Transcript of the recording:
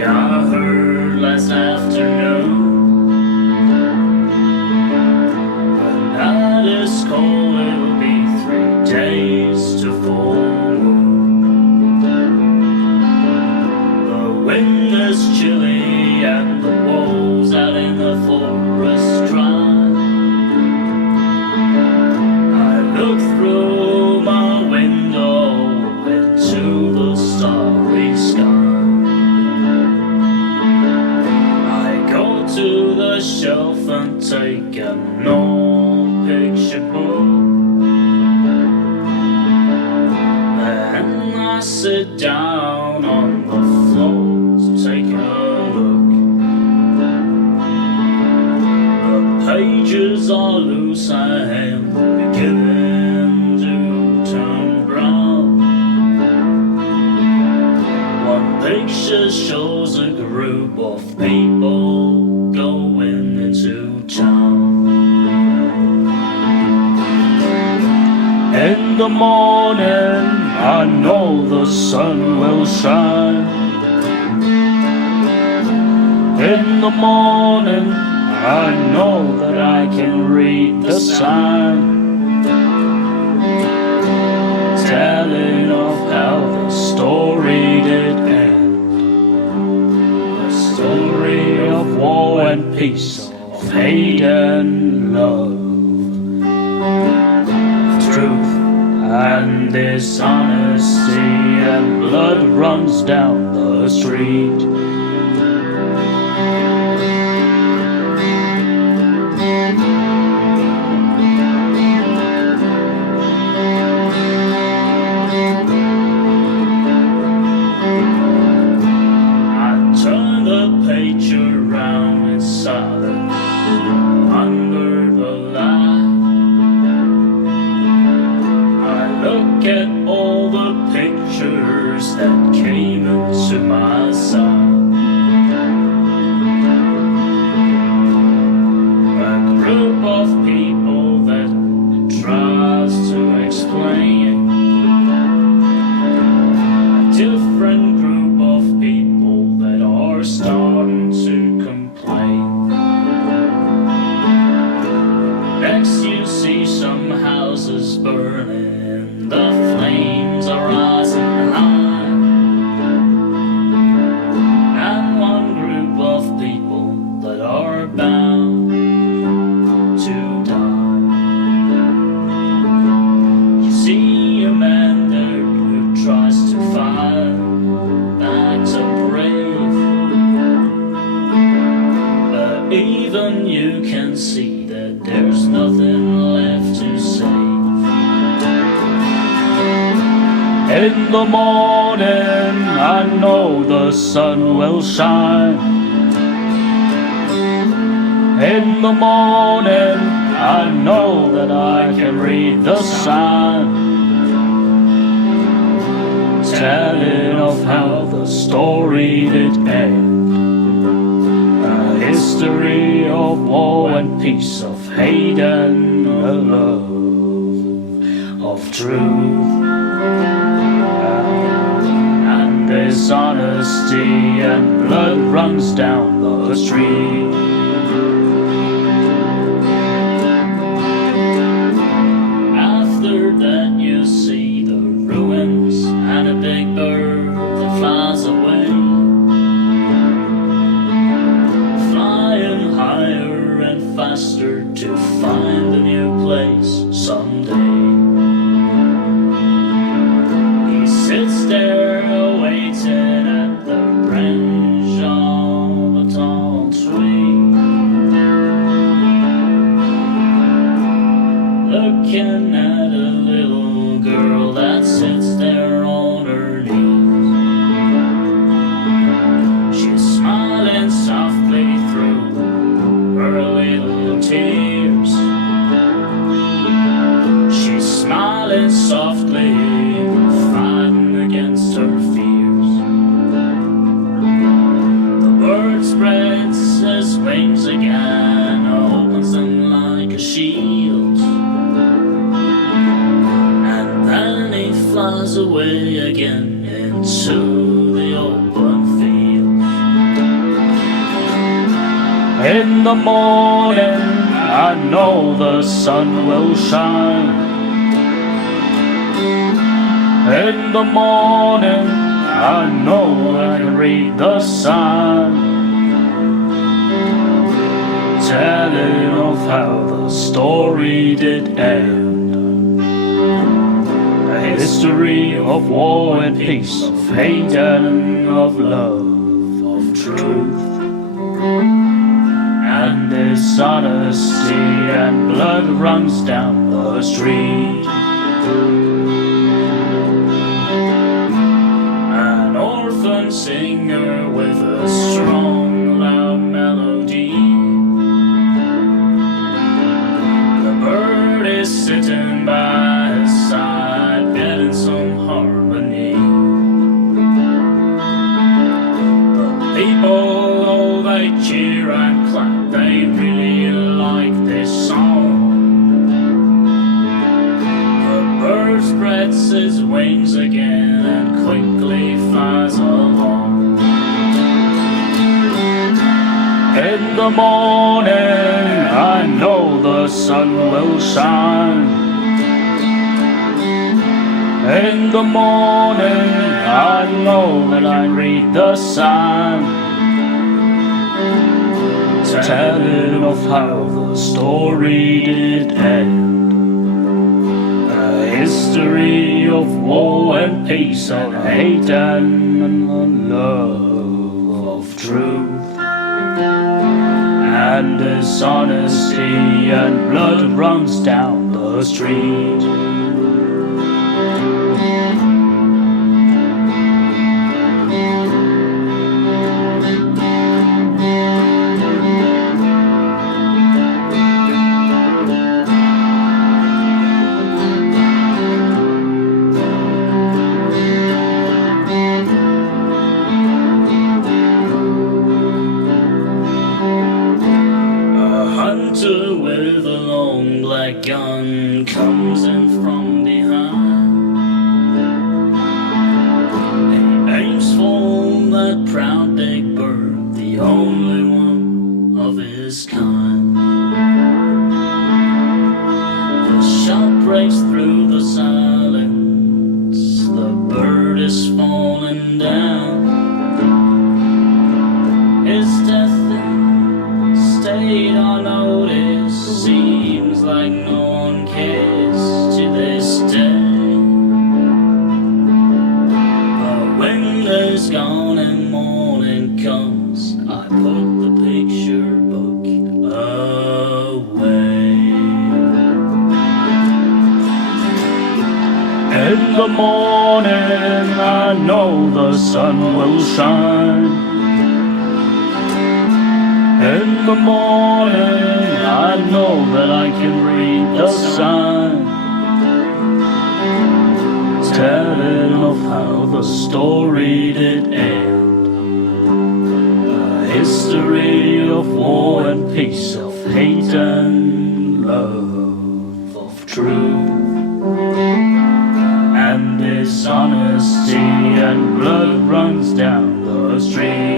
I heard last afternoon. The night is cold, it'll be 3 days to full moon. The wind is chilly and the wolves out in the forest cry. I look through my window into the starry sky. To the shelf and take an old picture book. Then I sit down on the floor to take a look. The pages are loose and beginning to turn brown. One picture shows a group of people going into town. In the morning, I know the sun will shine. In the morning, I know that I can read the sign, telling of how the story did end. Story of war and peace, of hate and love, of truth and dishonesty, and blood runs down the street. Page around in silence under the light. I look at all the pictures that came into my sight. A group of people that tries to explain, a different group of people that are starting to complain. Next you see some houses burning, the flames are rising high, and one group of people that are bound to die. You see a man there who tries to fight back to brave. Even you can see that there's nothing left to save. In the morning, I know the sun will shine. In the morning, I know that I can read the sign, telling of how the story did end. History of war and peace, of hate and love, of truth and dishonesty, and blood runs down the street. After that you see the ruins and a big bird that flies away, higher and faster to find a new place someday. He sits there waiting at the branch of a tall tree, looking at a little girl that sits there on her knees. She's smiling softly through her little tears. She's smiling softly, fighting against her fears. The bird spreads his wings again, opens them like a shield, and then he flies away again into the open field. the morning I know the sun will shine. In the morning I know I can read the sign, telling of how the story did end. A history of war and peace, of hate and of love, of truth and dishonesty, and blood runs down the street. An orphan singer with a strong, loud melody. The bird is sitting by his side, getting some harmony. The people, oh, they cheer and clap, they really like this song. The bird spreads his wings again and quickly flies along. In the morning I know the sun will shine. In the morning I know that I read the sign, telling of how the story did end. A history of war and peace, and hate and love, of truth and dishonesty, and blood runs down the street. With a long black gun comes in from behind. He aims for that proud big bird, the only one of his kind. The shot breaks through the silence, the bird is falling down. His death stayed unnoticed, seems like no one cares to this day. But when day's gone and morning comes, I put the picture book away. In the morning I know the sun will shine. In the morning I know that I can read the sign, telling of how the story did end. A history of war and peace, of hate and love, of truth and dishonesty, and blood runs down the street.